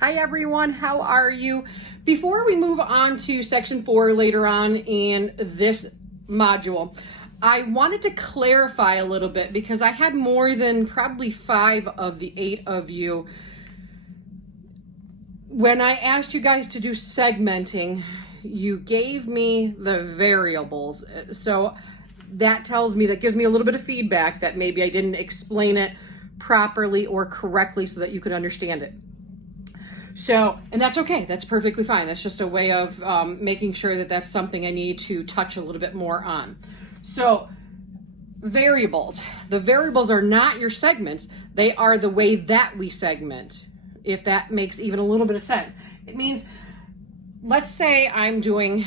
Hi everyone, how are you? Before we move on to section 4 later on in this module, I wanted to clarify a little bit because I had more than probably 5 of the 8 of you. When I asked you guys to do segmenting, you gave me the variables. So that tells me, that gives me a little bit of feedback that maybe I didn't explain it properly or correctly so that you could understand it. So, and that's okay. That's perfectly fine. That's just a way of making sure that that's something I need to touch a little bit more on. So, variables. The variables are not your segments. They are the way that we segment, if that makes even a little bit of sense. It means, let's say I'm doing,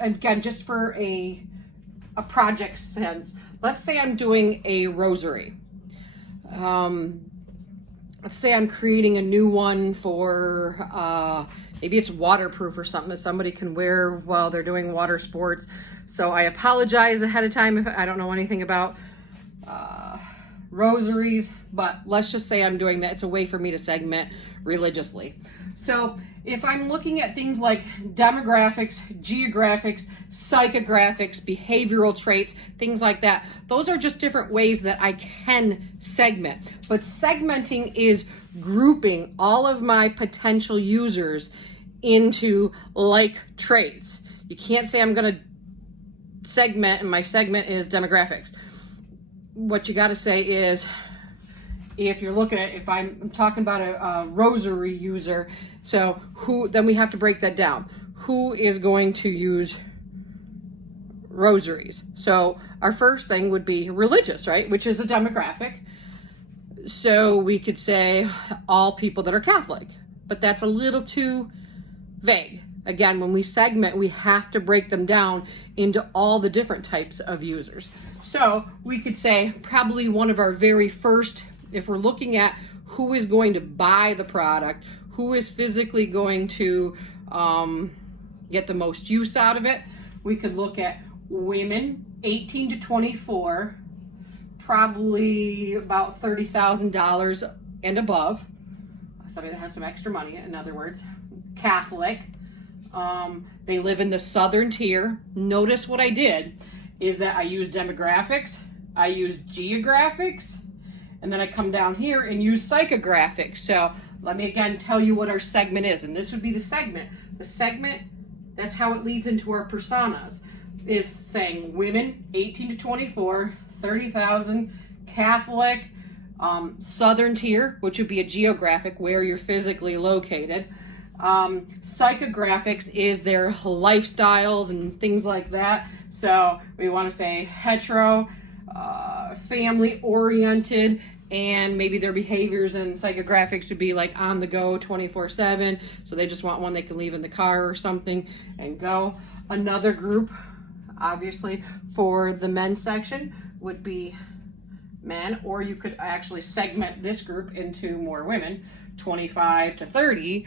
again, just for a project sense, let's say I'm doing a rosary. Let's say I'm creating a new one for, maybe it's waterproof or something that somebody can wear while they're doing water sports. So I apologize ahead of time if I don't know anything about rosaries, but let's just say I'm doing that. It's a way for me to segment religiously. So if I'm looking at things like demographics, geographics, psychographics, behavioral traits, things like that, those are just different ways that I can segment. But segmenting is grouping all of my potential users into like traits. You can't say I'm going to segment and my segment is demographics. What you got to say is, if you're looking at, if I'm talking about a rosary user, so who, then we have to break that down. Who is going to use rosaries? So our first thing would be religious, right? Which is a demographic. So we could say all people that are Catholic, but that's a little too vague. Again, when we segment, we have to break them down into all the different types of users. So we could say probably one of our very first, if we're looking at who is going to buy the product, who is physically going to get the most use out of it, we could look at women 18 to 24, probably about $30,000 and above. Somebody that has some extra money, in other words. Catholic. They live in the southern tier. Notice what I did is that I used demographics, I used geographics, and then I come down here and use psychographics. So let me again tell you what our segment is. And this would be the segment. The segment, that's how it leads into our personas, is saying women 18 to 24, 30,000, Catholic, southern tier, which would be a geographic where you're physically located. Psychographics is their lifestyles and things like that. So we want to say hetero, family oriented, and maybe their behaviors and psychographics would be like on the go 24/7. So they just want one they can leave in the car or something and go. Another group, obviously, for the men's section would be men, or you could actually segment this group into more women, 25 to 30,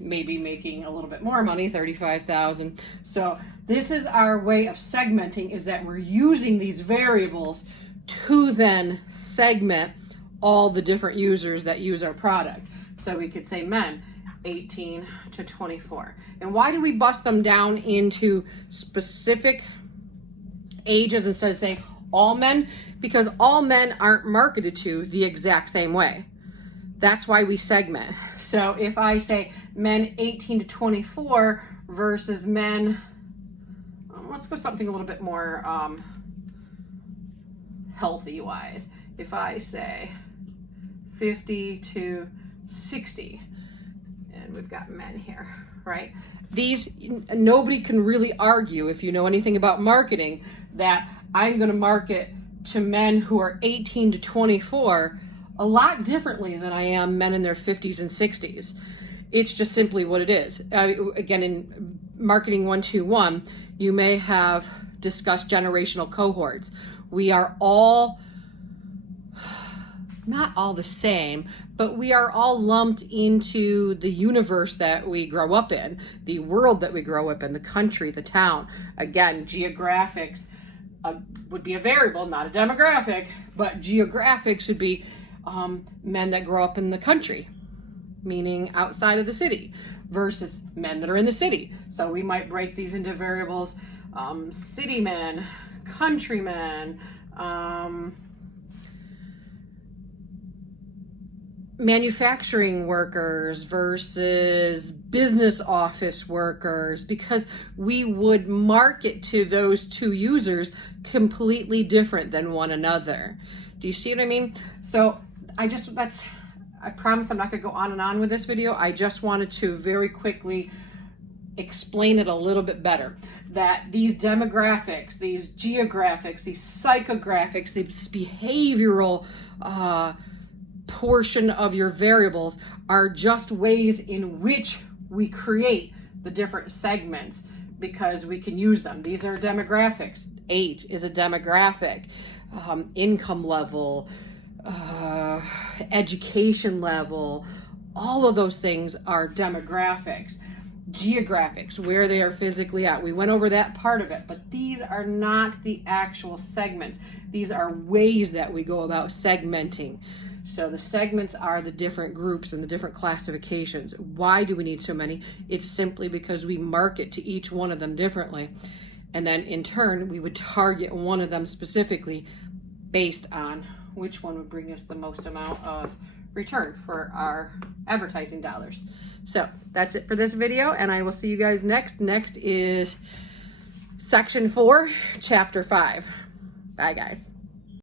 maybe making a little bit more money, 35,000. So this is our way of segmenting, is that we're using these variables to then segment all the different users that use our product. So we could say men 18 to 24. And why do we bust them down into specific ages instead of saying all men? Because all men aren't marketed to the exact same way. That's why we segment. So if I say men 18 to 24 versus men, let's go something a little bit more healthy wise. If I say 50 to 60, and we've got men here, right? These, nobody can really argue, if you know anything about marketing, that I'm going to market to men who are 18 to 24 a lot differently than I am men in their 50s and 60s. It's just simply what it is. Again, in Marketing 121, you may have discussed generational cohorts. We are all, not all the same, but we are all lumped into the universe that we grow up in, the world that we grow up in, the country, the town. Again, geographics would be a variable, not a demographic, but geographics would be men that grow up in the country. meaning outside of the city, versus men that are in the city. So we might break these into variables, city men, countrymen, manufacturing workers versus business office workers, because we would market to those two users completely different than one another. Do you see what I mean? So I promise I'm not going to go on and on with this video. I just wanted to very quickly explain it a little bit better. That these demographics, these geographics, these psychographics, these behavioral portion of your variables are just ways in which we create the different segments, because we can use them. These are demographics. Age is a demographic. Income level, education level, all of those things are demographics. Geographics, where they are physically at. We went over that part of it, but these are not the actual segments. These are ways that we go about segmenting. So the segments are the different groups and the different classifications. Why do we need so many? It's simply because we market to each one of them differently. And then in turn, we would target one of them specifically based on which one would bring us the most amount of return for our advertising dollars. So that's it for this video, and I will see you guys next. Next is section 4, chapter 5. Bye, guys.